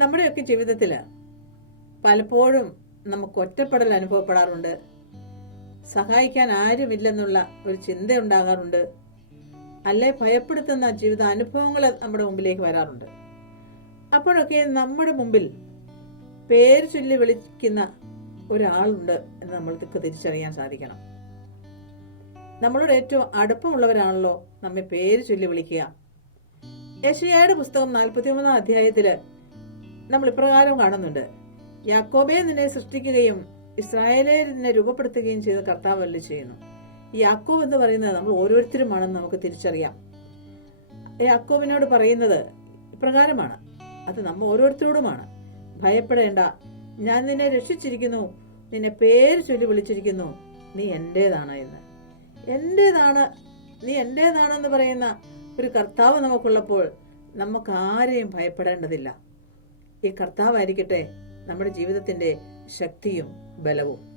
നമ്മുടെയൊക്കെ ജീവിതത്തിൽ പലപ്പോഴും നമുക്ക് ഒറ്റപ്പെടൽ അനുഭവപ്പെടാറുണ്ട്. സഹായിക്കാൻ ആരുമില്ലെന്നുള്ള ഒരു ചിന്ത ഉണ്ടാകാറുണ്ട് അല്ലെ ഭയപ്പെടുത്തുന്ന ജീവിത അനുഭവങ്ങൾ നമ്മുടെ മുമ്പിലേക്ക് വരാറുണ്ട്. അപ്പോഴൊക്കെ നമ്മുടെ മുമ്പിൽ പേര് ചൊല്ലി വിളിക്കുന്ന ഒരാളുണ്ട് എന്ന് നമ്മൾക്ക് തിരിച്ചറിയാൻ സാധിക്കണം. നമ്മളോട് ഏറ്റവും അടുപ്പമുള്ളവരാണല്ലോ നമ്മെ പേര് ചൊല്ലി വിളിക്കുക. യശയായുടെ പുസ്തകം നാൽപ്പത്തിമൂന്നാം അധ്യായത്തിൽ നമ്മൾ ഇപ്രകാരം കാണുന്നുണ്ട്. യാക്കോബെ നിന്നെ സൃഷ്ടിക്കുകയും ഇസ്രായേലെ നിന്നെ രൂപപ്പെടുത്തുകയും ചെയ്ത കർത്താവ് അല്ലേ ചെയ്യുന്നു. ഈ യാക്കോബ് എന്ന് പറയുന്നത് നമ്മൾ ഓരോരുത്തരുമാണെന്ന് നമുക്ക് തിരിച്ചറിയാം. യാക്കോബിനോട് പറയുന്നത് ഇപ്രകാരമാണ്. അത് നമ്മൾ ഓരോരുത്തരോടുമാണ്. ഭയപ്പെടേണ്ട. ഞാൻ നിന്നെ രക്ഷിച്ചിരിക്കുന്നു. നിന്നെ പേര് ചൊല്ലി വിളിച്ചിരിക്കുന്നു. നീ എന്റേതാണ് എന്ന്. എന്റേതാണ് നീ എന്റേതാണെന്ന് പറയുന്ന ഒരു കർത്താവ് നമുക്കുള്ളപ്പോൾ നമുക്ക് ആരെയും ഭയപ്പെടേണ്ടതില്ല. ഈ കർത്താവായിരിക്കട്ടെ നമ്മുടെ ജീവിതത്തിന്റെ ശക്തിയും ബലവും.